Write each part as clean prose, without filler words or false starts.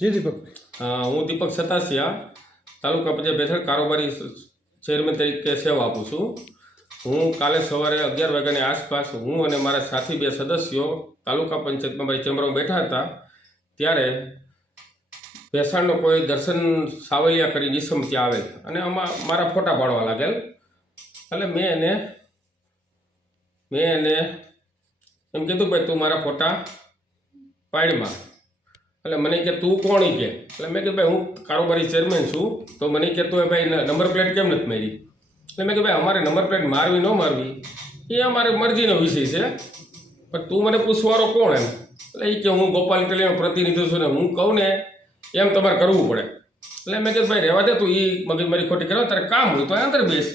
જી દીપક, હું દીપક સતાસિયા તાલુકા પંચાયત બેઠક કારોબારી ચેરમેન તરીકે સેવા આપું છું. હું કાલે સવારે 11 વાગ્યાની આસપાસ હું અને મારા સાથી 2 સદસ્યો તાલુકા પંચાયતમાં મારી ચેમ્બરમાં બેઠા હતા. ત્યારે ભેસાણનો કોઈ દર્શન સાવલિયા કરી નિસમ ત્યાં આવેલ અને મારા ફોટા પાડવા લાગેલ. એટલે મેં એને એમ કીધું ભાઈ તું મારા ફોટા પાડમાં. એટલે મને કે તું કોણ કે. એટલે મેં કીધું ભાઈ હું કારોબારી ચેરમેન છું. તો મને કે તું ભાઈ નંબર પ્લેટ કેમ નથી મારી. એટલે મેં કીધું ભાઈ અમારે નંબર પ્લેટ મારવી ન મારવી એ અમારી મરજીનો વિષય છે, પણ તું મને પૂછવારો કોણ એમ. એટલે એ કે હું ગોપાલ ઇટાલિયાનો પ્રતિનિધિ છું ને હું કહું ને એમ તમારે કરવું પડે. એટલે મેં કીધું ભાઈ રહેવા દે તું એ મગજમારી ખોટી કરો, તારે કામ હોય તો અંદર બેસ.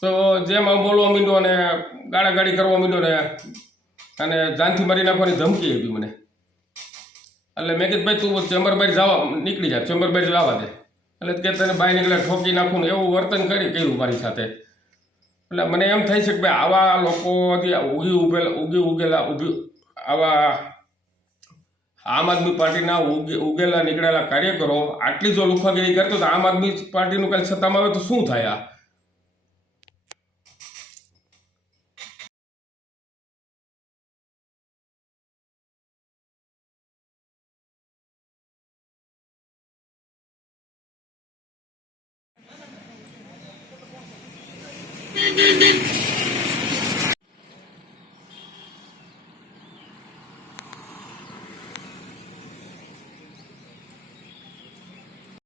તો જેમ બોલવા માંડ્યો અને ગાળાગાળી કરવા માંડ્યો ને અને જાનથી મારી નાખવાની ધમકી આપી મને. એટલે મેં કીધું ભાઈ તું ચેમ્બર બહાર જવા નીકળી જા, ચેમ્બર બહાર જવા દે. એટલે કે તને બહાર નીકળે ઠોકી નાખું ને એવું વર્તન કર્યું મારી સાથે. એટલે મને એમ થાય છે કે ભાઈ આવા લોકો આવા આમ આદમી પાર્ટીના ઉગેલા નીકળેલા કાર્યકરો આટલી જો લુખાગીરી કરતો તો આમ આદમી પાર્ટીનું કાલે સત્તામાં આવે તો શું થાય? આ